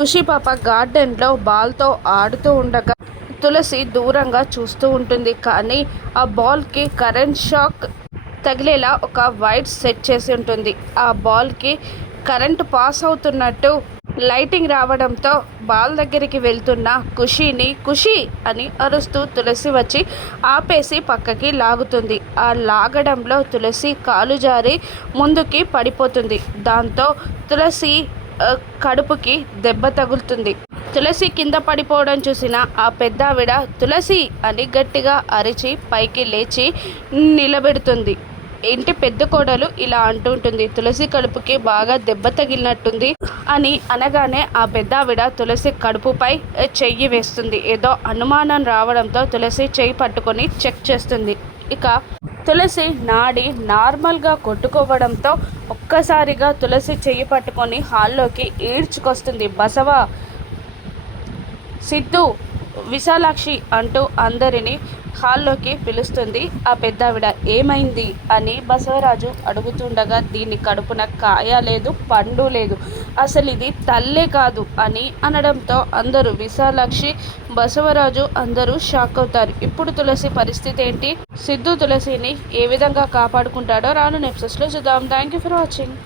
ఖుషి పాప గార్డెన్లో బాల్తో ఆడుతూ ఉండగా తులసి దూరంగా చూస్తూ ఉంటుంది. కానీ ఆ బాల్కి కరెంట్ షాక్ తగిలేలా ఒక వైర్ సెట్ చేసి ఉంటుంది. ఆ బాల్కి కరెంటు పాస్ అవుతున్నట్టు లైటింగ్ రావడంతో బాల్ దగ్గరికి వెళ్తున్న ఖుషి అని అరుస్తూ తులసి వచ్చి ఆపేసి పక్కకి లాగుతుంది. ఆ లాగడంలో తులసి కాలు జారి ముందుకి పడిపోతుంది. దాంతో తులసి కడుపుకి దెబ్బ తగులుతుంది. తులసి కింద పడిపోవడం చూసిన ఆ పెద్దావిడ తులసి అని గట్టిగా అరిచి పైకి లేచి నిలబెడుతుంది. ఇంటి పెద్ద కోడలు ఇలా అంటుంటుంది, తులసి కడుపుకి బాగా దెబ్బ తగిలినట్టుంది అని అనగానే ఆ పెద్దావిడ తులసి కడుపుపై చెయ్యి వేస్తుంది. ఏదో అనుమానం రావడంతో తులసి చెయ్యి పట్టుకొని చెక్ చేస్తుంది. ఇక తులసి నాడి నార్మల్గా కొట్టుకోవడంతో ఒక్కసారిగా తులసి చెయ్యి పట్టుకొని హాల్లోకి ఈడ్చుకొస్తుంది. బసవ, సిద్ధు, విశాలాక్షి అంటూ అందరినీ హాల్లోకి పిలుస్తుంది ఆ పెద్దావిడ. ఏమైంది అని బసవరాజు అడుగుతుండగా, దీని కడుపున కాయ లేదు, పండు లేదు, అసలు ఇది తల్లే కాదు అని అనడంతో అందరూ, విశాలాక్షి, బసవరాజు అందరూ షాక్ అవుతారు. ఇప్పుడు తులసి పరిస్థితి ఏంటి? సిద్ధు తులసిని ఏ విధంగా కాపాడుకుంటాడో రాను ఎపిసోడ్స్లో చూద్దాం. Thank you for watching.